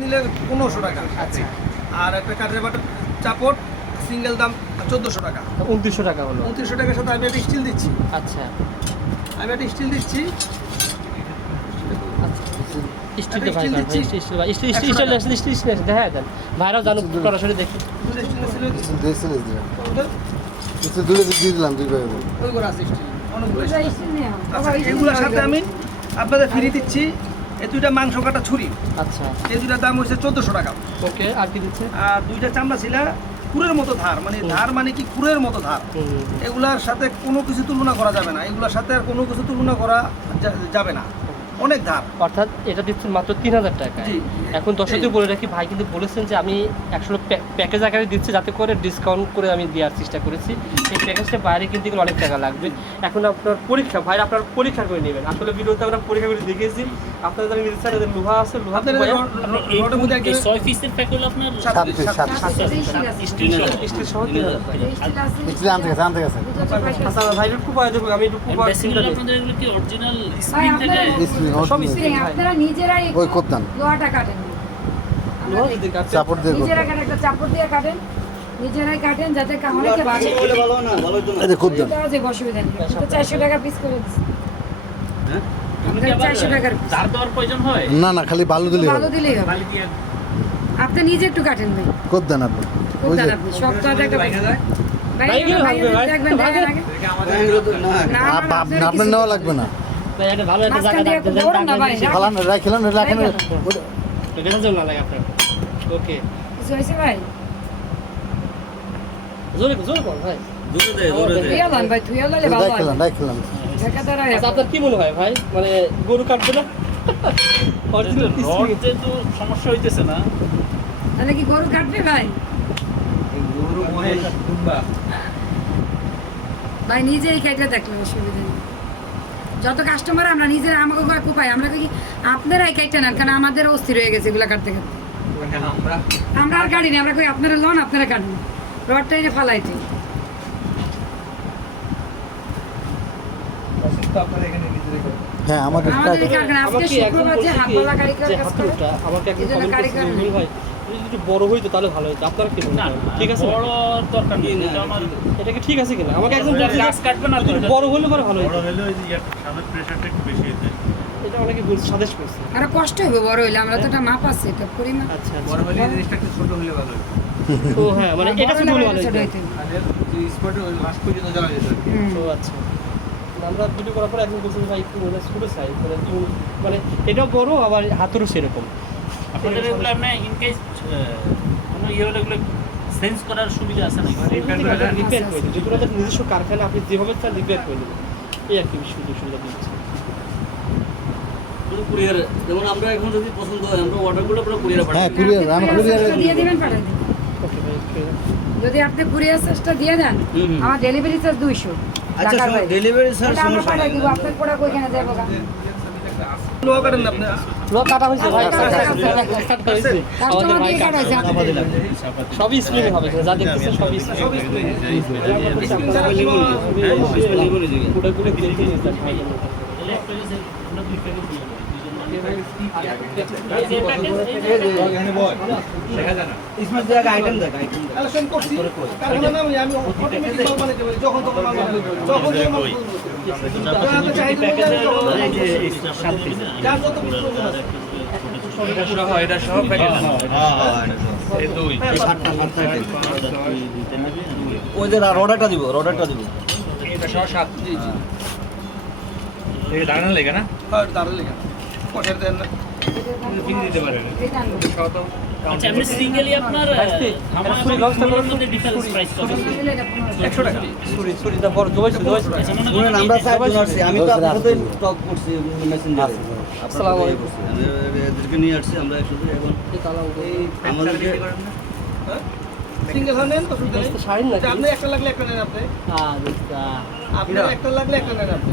নিলে পনেরোশো টাকা। আচ্ছা। আর একটা কাঠের বাটার চাপড় সিঙ্গেল দাম চোদ্দোশো টাকা। উনত্রিশশো টাকা হলো। উনত্রিশশো টাকার সাথে আমি একটা স্টিল দিচ্ছি। আচ্ছা। আমি একটা স্টিল দিচ্ছি। আপনাদের ফ্রি দিচ্ছি। এই দুইটা মাংস কাটা ছুরি। আচ্ছা। এই দুইটার দাম হচ্ছে চোদ্দোশো টাকা। ওকে আর কি দিচ্ছে? আর দুইটা চামড়া ছিল কুরের মতো ধার মানে ধার মানে কি কুরের মতো ধার। এগুলার সাথে কোনো কিছু তুলনা করা যাবে না। এগুলার সাথে আর কোনো কিছু তুলনা করা যাবে না। অনেক ধার অর্থাৎ এটা দিচ্ছেন মাত্র তিন হাজার টাকায়। জি। এখন দর্শকদের বলে রাখি ভাই কিন্তু বলেছেন যে আমি একশো প্যাকেজ আকারে দিচ্ছি যাতে করে ডিসকাউন্ট করে আমি দেওয়ার চেষ্টা করেছি। এই প্যাকেজটা বাইরে কিনতে গেলে অনেক টাকা লাগবে। এখন আপনার পরীক্ষা ভাই আপনার পরীক্ষা করে নেবেন। আসলে ভিডিওতে আমরা পরীক্ষা করে দেখিয়েছি। আপনারা যারা নিতে চান লোহা আছে লোহা ছয় পিসের প্যাক হলো আপনার। আচ্ছা, স্টিল সহ টাকা। আচ্ছা ভাই একটু পায়ে আমি একটু আপনাদের এগুলো কি অরিজিনাল স্প্রিং থেকে? আপনারা- নিজেরাই ওই করতাম লোহাটা কাটেন। লোহা যদি কাটে- চাপড় দিয়ে নিজেরা কাটেন একটা চাপড় দিয়ে কাটেন নিজেরাই কাটেন যাতে অনেকে অসুবিধা নেই। চারশো টাকা পিস করে দিচ্ছি হয়? না না খালি বালু দিলেই ভালো দিলেই হবে। আপনি নিজে একটু কাটেন ভাই। করতেন আপনি। খুব আপনি। একটা আপনার নেওয়া লাগবে না। ভালো একটা না ভাই, রাখবেন। ফালান রাখিলেন রাখেন। এটার জন্য লাগে আপনার ওকে। কিছু হয়েছে ভাই। জোরে জোরে বল ভাই। থুইয়া লান ভাই থুইয়া লালে ভালো হয়। রাখিলাম রাখিলাম দেখা দাঁড়ায় আচ্ছা আপনার কি মনে হয় ভাই? মানে গরু কাটবে না? Original piece রড নিয়ে। তো সমস্যা হইতেছে না। তাহলে কি গরু কাটবে ভাই? গরু, মহিষ, ভাই নিজেই কেটে দেখলেন অসুবিধা নেই। যত কাস্টমার আমরা নিজেরা আমাকে কুপাই আমরা কি আপনারাই কেটে নেন কারণ আমাদের অস্থির হয়ে গেছে এগুলো কাটতে কাটতে। আমরা আমরা আর কাটিনি আমরা কই আপনারা লন আপনারা কাটুন। রডটা এনে করবেন। হ্যাঁ আমাদের কারখানা আজকে শুক্রবার যে বলছে হাত কি, কারিগর কাজ করে আমাকে একজন এজন্য comment কারিগর ভাই যদি একটু বড় হইতো তাহলে ভালো হতো আপনার কি না ঠিক আছে? বড় দরকার নেই এটা আমার এটা কি ঠিক আছে কিনা? আমাকে গাছ কাটবে না যদি বড় হলে পরে ভালো হতো বড় হলে ওই যে প্রেশারটা একটু বেশি হয়ে যায়। এটা অনেকে বলছে সাজেশ করছে। আরও কষ্ট হবে বড় হইলে আমরা তো একটা মাপ আছে এটা আচ্ছা আচ্ছা। বড় হলে জিনিসটা একটু ছোট হলে ভালো হতো। ও হ্যাঁ মানে বড় এটা হলে ভালো ছোট হতো। তাহলে স্পটে ওই পর্যন্ত যাওয়া যেত আচ্ছা। আমরা ভিডিও করার পর একজন বলছে ভাই একটু মানে ছোটো সাইজ মানে মানে এটাও বড় আবার হাতেরও সেরকম। আপনাদের এগুলো আপনি ইন কেস কোনো ইয়ে হলে এগুলো সেন্স করার সুবিধা আছে নাকি? রিপেয়ার করে দিই যেগুলো নিজস্ব কারখানা আপনি যেভাবে চান রিপেয়ার করে দেবেন। এই আর কি সুযোগ সুবিধা দিচ্ছে। কুরিয়ার যেমন আমরা এখন যদি পছন্দ হয় আমরা অর্ডারগুলো পুরো কুরিয়ারে হ্যাঁ কুরিয়ার কুরিয়ার দিয়ে দিবেন পাঠাই দিবেন। ওকে ভাই okay. যদি আপনি কুরিয়ার চার্জটা দিয়ে দেন। আমার ডেলিভারি চার্জ দুইশো। আচ্ছা ডেলিভারি পাঠাই আপনার গা। লোহা কাটেন আপনি লোক কাটা হয়েছে ভাই। কাটা হয়েছে, হয়েছে আমাদের ভাই কাটা কাটাইছে সবই স্প্রিং হবে যা দেখতেছেন সবই স্প্রিং আছে। ওই যে অর্ডারটা দিব অর্ডারটা দিব দাঁড়ানো লেগে না হ্যাঁ, দাঁড়ালে কেন? না। এটা আনব। আচ্ছা আপনি সিঙ্গেলি আপনার। একশো টাকা। আচ্ছা শুনেন করেন আমরা আমি তো আপনার সাথে টক করছি মেসেঞ্জারে আসসালামু আলাইকুম। এদেরকে নিয়ে আসছি আমরা একসাথে এখন আমাদেরকে? সিঙ্গেল নেন তো শুনতে নেই। শাড়ি নাকি? যে আপনি একটা লাগলে একটা নেন আপনি। আপনার একটা লাগলে একটা নেন আপনি।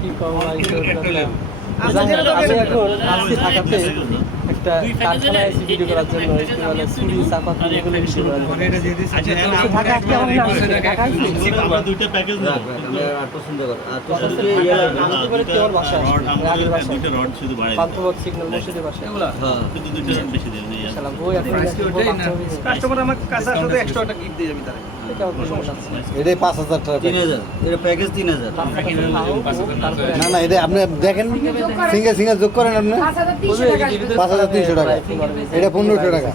কি কম আচ্ছা, আমি এখন আসছি ঢাকাতে একটা একটা কারখানায় এসে ভিডিও করার জন্য একটু মানে প্যাকেজ ছুরি আমি চাপা আর এগুলো একটা ভিডিও করার জন্য। তো ঢাকা আজকে আমার না ঢাকা আসছে। আমরা দুইটা প্যাকেজ নেব। আমি আট পার্সেন্ট দেবো আট পার্সেন্ট আনতে পারে কেউ আমার বাসায় আসবে, রাগের বাসায়। দুইটা রড শুধু বাড়াই পান্থপথ সিগন্যাল মসজিদের বাসায়। হ্যাঁ। কিন্তু দুইটা রড বেশি দেন এই শালা বই এখন বাচ্চা কাস্টমার আমার কাছে আসলে এক্সট্রা একটা গিফট দিয়ে আমি তারা আছে। এটাই পাঁচ হাজার টাকা তিন হাজার। এটা প্যাকেজ তিন হাজার। না না এটা আপনি দেখেন সিঙ্গেল সিঙ্গেল যোগ করেন আপনি। পাঁচ হাজার তিনশো টাকা। এটা পনেরোশো টাকা।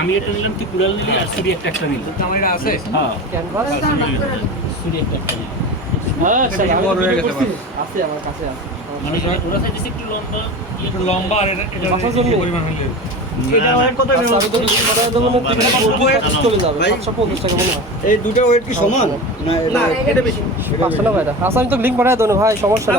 আমি এটা নিলাম তুই কুড়াল নিলি আর একটা একটা নিলি। হ্যাঁ। একটা একটা হ্যাঁ, আছে আমার কাছে আছে। মানে ওরা চাইতেছে একটু লম্বা ইয়ে লম্বা আর এটা এটা পরিমাণ হইলে। এটা অনেক কথা আচ্ছা, তো লিখে পাঠায় দেবো না, তুমি বলবি, পঁচিশ চলে যাবে। ভাই। 750 টাকা। এই দুটো ওয়েট কি সমান? না না এটা বেশি। পাঁচশো না ভাইরা। আচ্ছা, আমি তো লিঙ্ক পাঠায় দেবো ভাই, সমস্যা